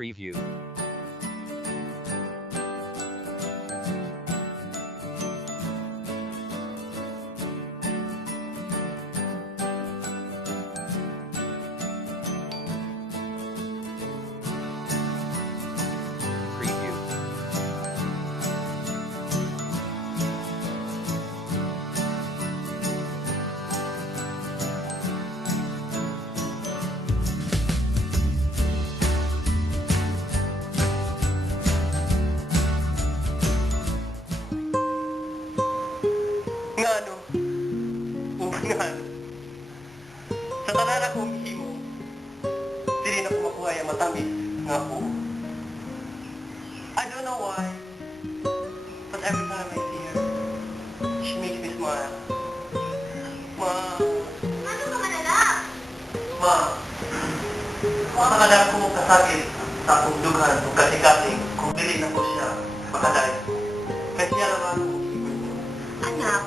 Preview. Preview. Ngano? Ungan. Sa tanan akong himo, dili na ko makuha yung matamis nga po. I don't know why, but every time I see her, she makes me smile. Ma, Ano ka manalak? ma, makakadala ko kasakit sa akong dughan o kasikating kung dili na ko siya makadali. Kasi siya naman akong himo. Anak,